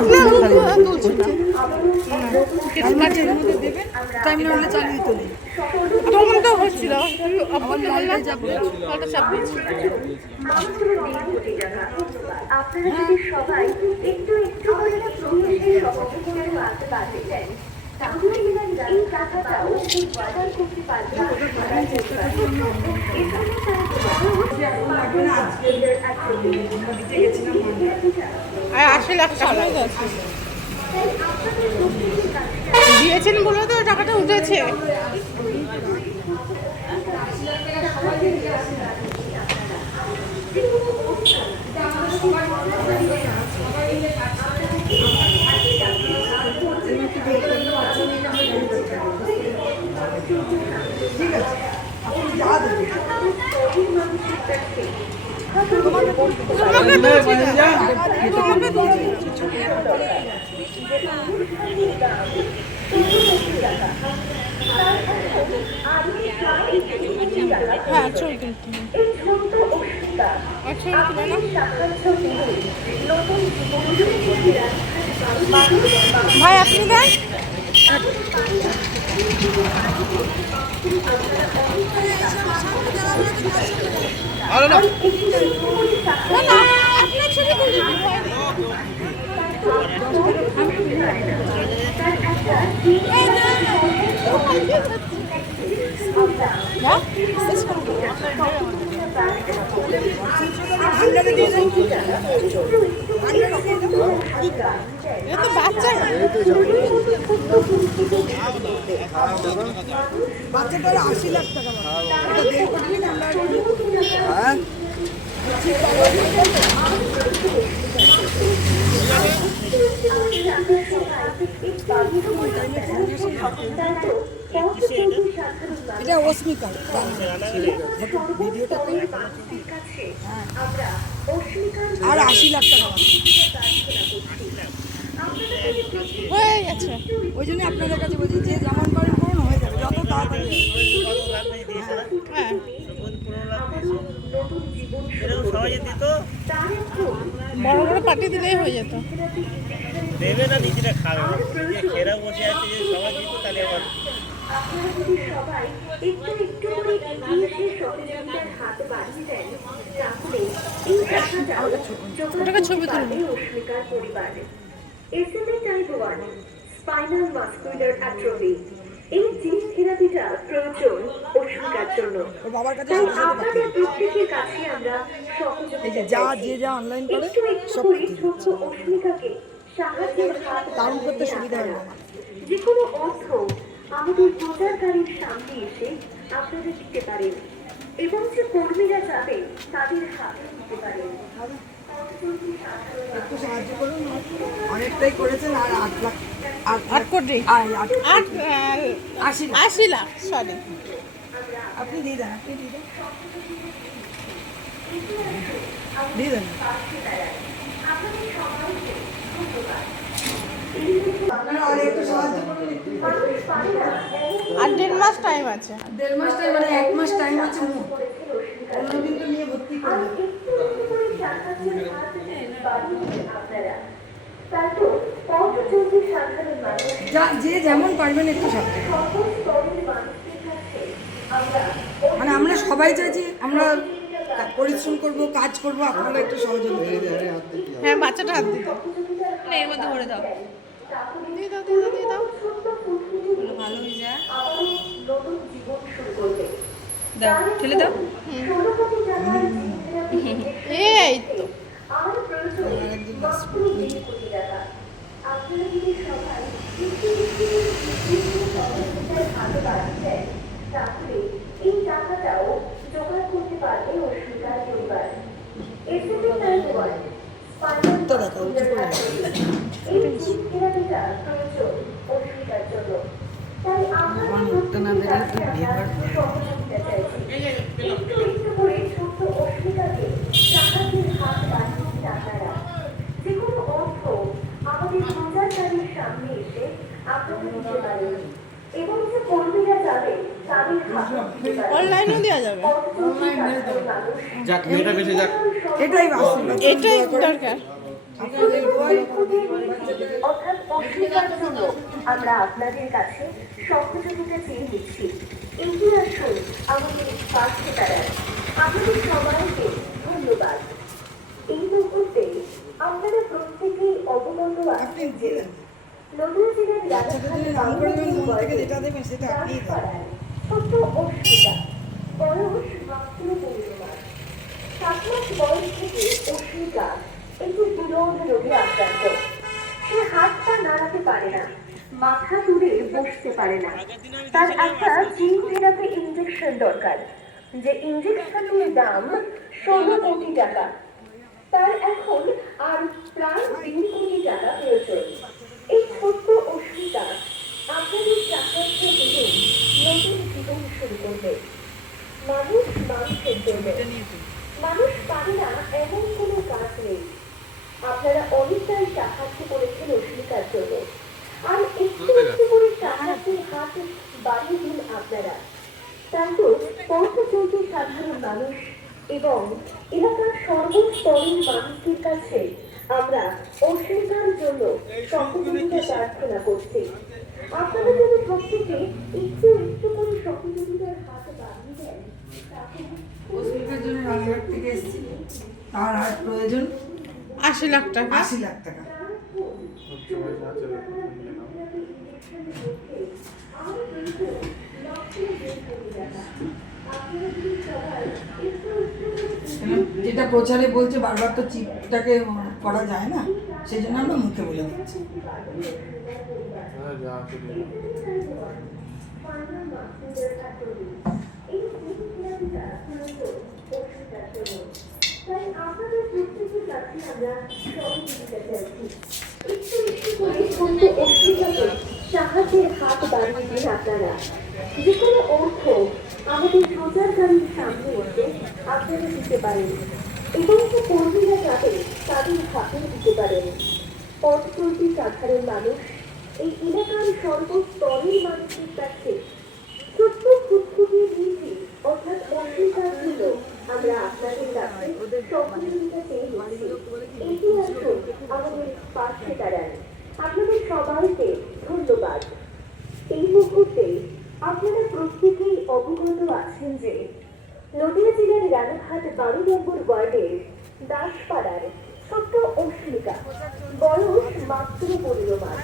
আপনার তুলছে না টাইম না হলে চালিয়ে তোলে তখন তো হচ্ছিল আপনার বললাম কলটা চাপ দিচ্ছি আপনারা যদি সবাই একটু একটু করে এসে সহযোগিতার মাঝে বাঁধতে চান তাহলে এই টাকাটাও বাজার করতে পারবে আসলে দিয়েছেন বলে তো টাকাটা উঠেছে ঠিক আছে আপনি যা দেবেন হ্যাঁ ছবি তুলতে আচ্ছা ভাই আপনি দেন আরে না আপনার ছবি তুলতে বাচ্চাটার 80 লাখ টাকা এটা 1.5 কোটি টাকা হ্যাঁ এটা অস্মিকা আর 80 লাখ টাকা হয়ে গেছে ওই জন্য আপনাদের কাছে বলছি যে যেমন করেন করুন হয়ে যাবে যত তাড়াতাড়ি হ্যাঁ বড় বড় পার্টি দিলেই হয়ে যেত দেবে না নিজেরা খাবে যে খেরা বসে আছে যে সবাই দিত তাহলে আবার আপনারা যদি সবাই একটু একটু করে এগিয়ে এসে সহযোগিতার হাত বাড়িয়ে দেন তাহলে এই টাকাটাও ওটাকে ছবি তুলবো অস্মিকার পরিবার SMA type 1 spinal muscular atrophy এই জিন থেরাপিটা প্রয়োজন অস্মিকার জন্য ওর বাবার কাছে তাই আপনাদের প্রত্যেকের কাছে আমরা এই যে যা অনলাইন করে একটু একটু সব করে ছোট্ট অস্মিকাকে সাহায্যের হাত দারুণ করতে সুবিধা হয় না যে কোনো অর্থ আমাদের প্রচারকারীর সামনে এসে আপনারা দিতে পারেন এবং যে কর্মীরা যাবেন তাদের হাতে দিতে পারেন একটু সাহায্য করুন অনেকটাই করেছেন আর 8 লাখ 8 কোটি 80 লাখ সরি আপনি দিয়ে দেন দিয়ে দেন আপনারা আর একটু সাহায্য করুন আর 1.5 মাস টাইম আছে 1.5 মাস টাইম মানে 1 মাস টাইম আছে মোট 15 দিন তো নিয়ে ভর্তি করবে যা যে যেমন পারবেন একটু সাহায্য মানে আমরা সবাই চাইছি আমরা পরিশ্রম করব কাজ করব আপনারা একটু সহযোগিতা হ্যাঁ বাচ্চাটা হাত দিতে এর মধ্যে ভরে দাও দিয়ে দাও ভালো হয়ে যায় দাও ঠেলে দাও এই তো তাহলে এই টাকাটাও জোগাড় করতে পারবে অস্মিকার পরিবার SMA টাইপ 1 তাই একটু একটু করে ছোট্ট অস্মিকাকে সাহায্যের হাত বাড়িয়ে আপনারা যে কোনো অর্থ আমাদের প্রচারকারীর সামনে এসে আপনারা দিতে পারেন এবং যে কর্মীরা যাবে তাদের হাত অনলাইনেও দেওয়া যাবে যাক মেয়েটা বেশি যাক এটাই বাস্তব এটাই দরকার আপনাদের আমরা আপনাদের কাছে সহযোগিতা চেয়ে নিচ্ছি। এগিয়ে আসুন আমাদের পাশে দাঁড়ান। আপনাদের সবাইকে ধন্যবাদ। এই মুহূর্তে আপনারা প্রত্যেকেই অবগত আপনি আছেন যে দিলেন। নদিয়া জেলার বাচ্চাদের যদি নাম করে দেবেন, মন থেকে যেটা দেবেন সেটা আপনিই দেবেন। দাসপাড়ায় ছোট্ট অস্মিতা, বয়স মাত্র 15 মাস। 7 মাস বয়স থেকে অস্মিতা একটি বিরোধ রোগে আক্রান্ত। সে হাত পা নাড়াতে পারে না, মাথা তুলে বসতে পারে না। তার একটা জিন থেরাপি ইঞ্জেকশন দরকার, যে ইঞ্জেকশনটির দাম 16 কোটি টাকা। তার এখন আর প্রায় 3 কোটি টাকা প্রয়োজন। এই ছোট্ট অস্মিতা আপনাদের সাহায্য পেলে নতুন জীবন শুরু করবে। মানুষ মানুষের জন্য, মানুষ পারে না এমন কোনো কাজ নেই। আপনারা অনেকটাই সাহায্য করেছেন অস্মিতার জন্য, আর একটু একটু করে সাহায্যের হাত বাড়িয়ে দিন আপনারা। তারপর পথ চলতি সাধারণ মানুষ এবং এলাকার সর্বস্তরের মানুষদের কাছে আমরা অস্মিতার জন্য সহযোগিতা প্রার্থনা করছি। আপনারা যদি প্রত্যেকে একটু একটু করে সহযোগিতার হাত বাড়িয়ে দেন, তাহলে অস্মিতার জন্য রানাঘাট থেকে এসেছি। তার আর প্রয়োজন 80 লাখ টাকা। 80 লাখ টাকা। যেটা প্রচারে বলছে বারবার তো চিপটাকে করা যায় না, সেই জন্য আমরা মুখে বলে দিচ্ছি। তাই আপনাদের প্রত্যেকের কাছে আমরা সহযোগিতা চাইছি। একটু একটু করে ছোট্ট অস্মিতাকে সাহায্যের হাত বাড়িয়ে দিন আপনারা। যে কোনো অর্থ আমাদের প্রচারকারীর সামনে এসে আপনারা দিতে পারেন, এবং যে কর্মীরা যাবে তাদের হাতে দিতে পারেন। পথ চলতি সাধারণ মানুষ, এই এলাকার সর্বস্তরের মানুষের কাছে ছোট্ট খুঁতখুঁটিয়ে দিয়েছি, অর্থাৎ অস্মিতার জন্য আমরা আপনাদের কাছে সহযোগিতা চেয়ে নিচ্ছি। এগিয়ে আসুন আমাদের পাশে দাঁড়ান। আপনাদের সবাইকে ধন্যবাদ। এই মুহূর্তে আপনারা প্রত্যেকেই অবগত আছেন যে নদিয়া জেলার রানাঘাট 12 নম্বর ওয়ার্ডের দাসপাড়ার ছোট্ট অস্মিতা, বয়স মাত্র 15 মাস।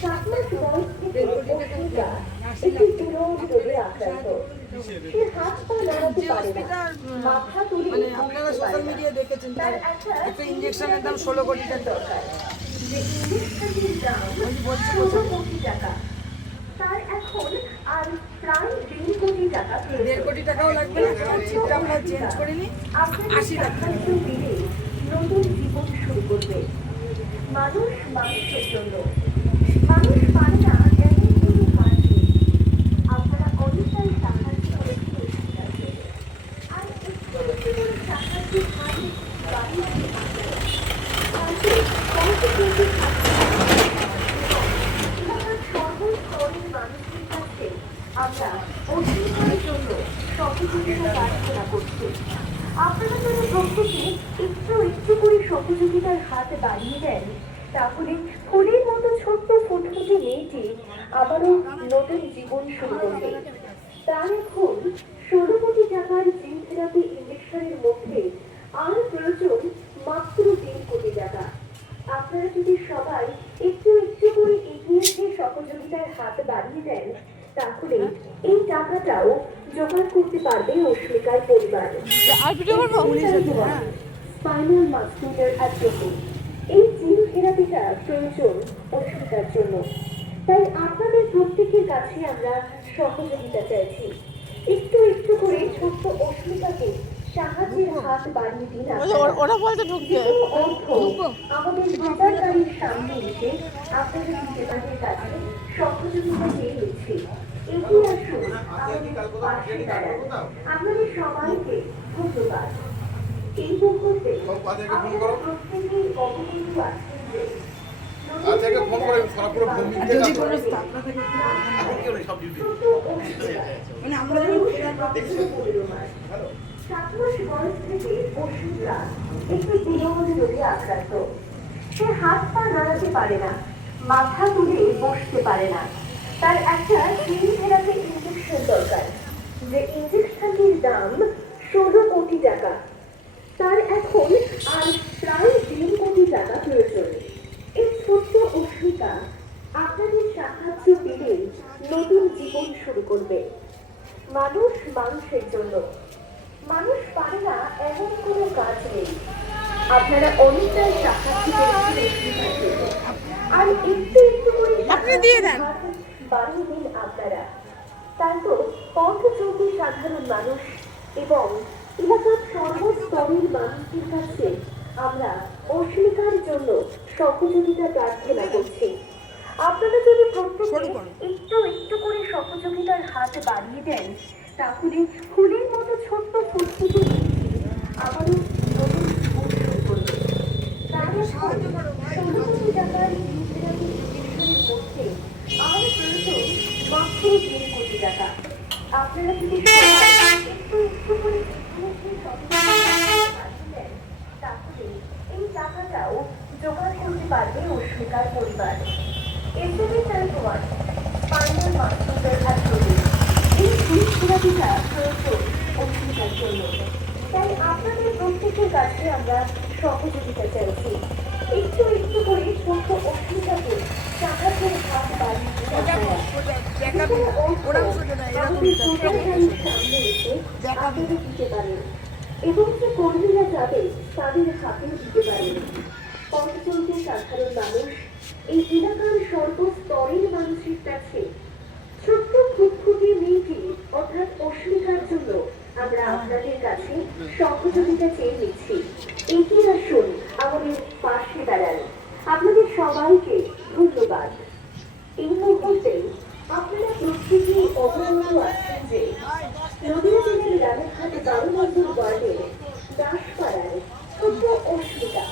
7 মাস বয়স থেকে অস্মিতা একটি বিরোধ রোগে আক্রান্ত। সে হাত পা নাড়াতে পারে না, মাথা তুলে মানে আপনারা সোশ্যাল মিডিয়ায় দেখেছেন তার একটা ইঞ্জেকশনের দাম 16 কোটি টাকা। দরকার, যে ইঞ্জেকশনের দাম 16 কোটি টাকা। তার এখন আর প্রায় 3 কোটি টাকা প্রয়োজন। 1.5 কোটি টাকাও লাগবে না, তার চিপটা আমরা চেঞ্জ করে নিই। 80 লাখ টাকা। সাহায্য পেলে নতুন জীবন শুরু করবে। মানুষ মানুষের জন্য, মানুষ পারে না এমন কোনো কাজ নেই। আপনারা অনেকটাই সাহায্য করেছেন অস্মিতার জন্য, আর একটু একটু করে সাহায্যের হাত বাড়িয়ে দিন আপনারা। তারপর পথ চলতি এলাকার সর্বস্তরের মানুষের কাছে আমরা অস্মিতার জন্য সহযোগিতা প্রার্থনা করছি। আপনারা যদি প্রত্যেকে একটু একটু করে সহযোগিতার হাত বাড়িয়ে দেন, তাহলে ফুলের মতো ছোট্ট ফুটফুটে মেয়েটি আবারও নতুন জীবন শুরু করবে। তার এখন 16 কোটি টাকার জিন থেরাপি ইঞ্জেকশনের মধ্যে আর প্রয়োজন মাত্র 3 কোটি টাকা। আপনারা যদি সবাই একটু একটু করে এগিয়ে এসে সহযোগিতার হাত বাড়িয়ে দেন, তাহলে এই টাকাটাও জোগাড় করতে পারবে অস্মিতার পরিবার। আর ভিডিও করবো? স্পাইনাল মাসকুলার অ্যাট্রফি, এই জিন থেরাপিটা প্রয়োজন অস্মিতার জন্য। তাই আপনাদের প্রত্যেকের কাছে আমরা সহযোগিতা চাইছি। একটু একটু করে ছোট্ট অস্মিতাকে সাহায্যের হাত বাড়িয়ে দিন আপনারা। ওরা বলতে ঢুকবে। যে কোনো অর্থ আমাদের প্রচারকারীর সামনে এসে আপনাদের নিজেদের কাছে সহযোগিতা চেয়ে নিচ্ছি। এগিয়ে আসুন আমাদের পাশে দাঁড়ান। আপনাদের সবাইকে ধন্যবাদ। এই মুহূর্তে আপনারা প্রত্যেকেই অবগত আছেন যে যদি কোনো স্থাপনা থেকে মানে আমরা যখন ফেরার পথে 7 মাস বয়স থেকে অস্মিতা একটি বিরোধ রোগে আক্রান্ত। সে হাত পা নাড়াতে পারে না, মাথা তুলে বসতে পারে না। তার একটা কেমোথেরাপি ইঞ্জেকশন দরকার, যে ইঞ্জেকশনটির দাম 16 কোটি টাকা। তার এখন আর প্রায় 3 কোটি টাকা প্রয়োজন। এই ছোট্ট অস্মিতা আপনাদের সাহায্য পেলে নতুন জীবন শুরু করবে। মানুষ মানুষের জন্য। মানুষ পারে না এমন কোনো কাজ নেই। আপনারা অনেকটাই সাহায্য করেছেন, আর একটু একটু করে আপনি দিয়ে দেন। বাড়িয়ে দিন আপনারা। তারপর পথ চলতি সাধারণ মানুষ এবং এলাকার সর্বস্তরের মানুষের কাছে আমরা অস্মিতার জন্য সহযোগিতা প্রার্থনা করছি। আপনারা যদি প্রত্যেকে একটু একটু করে সহযোগিতার হাত বাড়িয়ে দেন, তাহলে ফুলের মতো ছোট্ট ফুলটিকে আবারও নতুন জীবন শুরু করবে। তার এখন 16 কোটি টাকার ইঞ্জিনিয়ারিং ইঞ্জেকশনের মধ্যে আর প্রয়োজন মাত্র 3 কোটি টাকা। আপনারা যদি সবাই একটু একটু করে সহযোগিতা বাড়িয়ে দেন, তাহলে এই টাকাটাও জোগাড় করতে পারবে অস্মিতার পরিবার। SMS service final master approved. এই সুবিধাটা প্রয়োজন অস্মিতার জন্য। তাই আপনাদের প্রত্যেকের কাছে আমরা সহযোগিতা চাইছি। একটু একটু করে ছোট্ট অস্মিতাকে সাহায্যের হাত বাড়িয়ে দিন আপনারা। আমাদের প্রচারকারীর সামনে এসে আপনারা দিতে পারেন, এবং যে কর্মীরা যাবে তাদের হাতেও দিতে পারেন। পথ চলতে সাধারণ মানুষ, এই এলাকার সর্বস্তরের মানুষের কাছে ছোট্ট ফুটফুটে মেয়েটি অর্থাৎ অস্মিতার জন্য আমরা আপনাদের কাছে সহযোগিতা চেয়ে নিচ্ছি। এগিয়ে আসুন, আমাদের পাশে দাঁড়ান। আপনাদের সবাইকে ধন্যবাদ। এই মুহূর্তে আপনারা প্রত্যেকেই অবগত আছেন যে নদীয়া জেলার রানাঘাট 12 নম্বর ওয়ার্ডের দাসপাড়ার ছোট্ট অস্মিতা,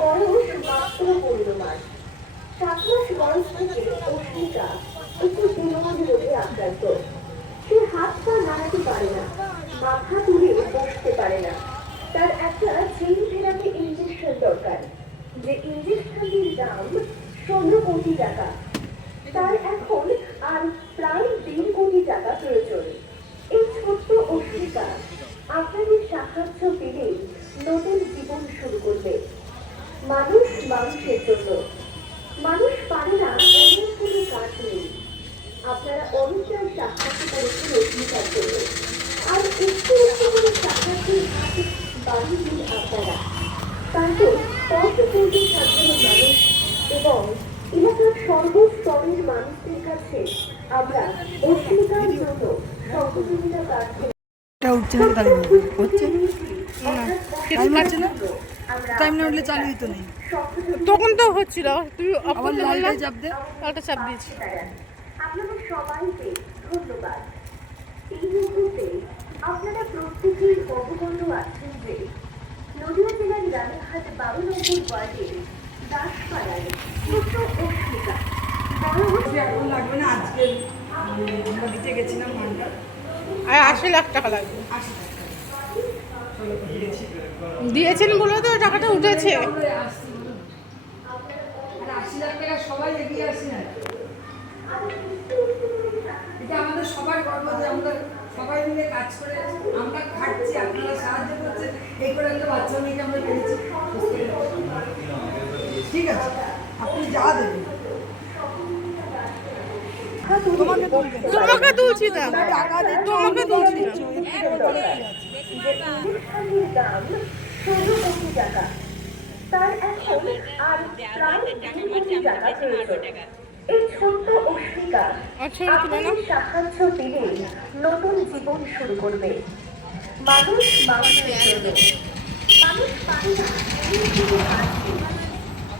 বয়স মাত্র 15 মাস। 7 মাস বয়স থেকে অস্মিতা একটু দুর্বল রোগে আক্রান্ত। সে হাত পা নাড়াতে পারে না, মাথা তুলে বসতে পারে না। তার একটা কেমোথেরাপি ইঞ্জেকশন দরকার, যে ইঞ্জেকশনটির দাম 16 কোটি টাকা। তার এখন আর প্রায় 3 কোটি টাকা প্রয়োজন। এই ছোট্ট অস্মিতা আপনাদের সাহায্য পেলে নতুন জীবন শুরু করবে। মানুষ মানুষের জন্য। মানুষ পারে না এমন কোনো কাজ নেই। আপনারা অনেকটাই সাহায্য করেছেন অস্মিতার জন্য, আর একটু একটু করে সাহায্যের হাত বাড়িয়ে দিন আপনারা। তারপর পথ চলতি সাধারণ মানুষ এবং এলাকার সর্বস্তরের মানুষদের কাছে আমরা অস্মিতার জন্য সহযোগিতা প্রার্থনা এটা উঠছে না, তাহলে হচ্ছে টাইম লাগছে না, টাইম না উঠলে চালুই তো নেই। তখন তো হচ্ছিল, তুমি আবার লালটা চাপ দে। লালটা চাপ দিয়েছি। আপনাদের সবাইকে ধন্যবাদ। এই মুহূর্তে আপনারা প্রত্যেকেই অবগত আছেন যে নদীয়া জেলার রানাঘাট 12 নম্বর ওয়ার্ডের দাসপাড়ার ছোট্ট অস্মিতা, বয়স এখন লাগবে না, আজকে আমরা দিতে গেছিলাম মানটা আর 80 লাখ টাকা লাগবে। 80 টাকা দিয়েছেন বলে তো টাকাটা উঠেছে। আর 80 লাখ টাকা সবাই এগিয়ে আসি না। এটা আমাদের সবার গর্ব যে আমরা সবাই মিলে কাজ করে আমরা খাচ্ছি, আপনারা সাহায্য করছেন, এই করে একটা বাচ্চা মেয়েকে আমরা পেয়েছি। ঠিক আছে, আপনি যা দেবেন তোমাকে তুলবে, তোমাকে তুলছি না, টাকা দিচ্ছি, তোমাকে তুলছি না। ইঞ্জেকশনের দাম 16 কোটি টাকা। তার এখন আর প্রায় 3 কোটি টাকা প্রয়োজন। এই ছোট্ট অস্মিতা আচ্ছা, আপনাদের সাহায্য পেলে নতুন জীবন শুরু করবে। মানুষ মানুষের জন্য। মানুষ পারে না এমন কোনো কাজ নেই।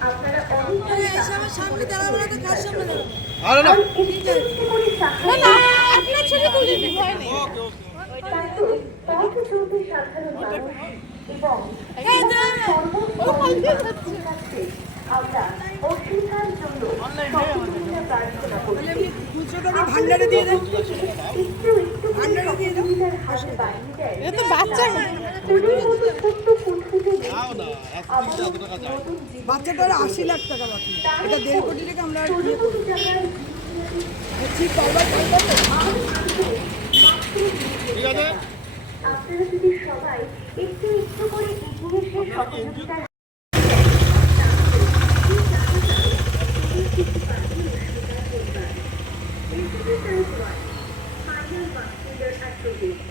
আপনারা অনেকটাই সাহায্য করেছেন অস্মিতার জন্য। আর একটু একটু করে সাহায্য আপনার ছবি তুলিনি, ভয় নেই। তারপর পথ চলতি সাধারণ মানুষ এবং সর্বস্তরের মানুষের কাছে আমরা অস্মিতার জন্য সহযোগিতা প্রার্থনা করছি। ভান্ডারে দিয়ে দেন, একটু একটু করে সহযোগিতার হাত বাড়িয়ে দেন। এটা তো বাচ্চা ফুলের মতো ছোট্ট ফুটফুটে মেয়েটি আবারও নতুন জীবন বাচ্চাটার 80 লাখ টাকা বাকি, এটা 1.5 কোটি টাকা আমরা আর ষোলো ইয়ে কোটি করি। টাকার ঠিক বারবার বারবার তো। ঠিক আছে, আপনারা যদি সবাই একটু একটু করে এগিয়ে এসে সহযোগিতার Final Master Attribute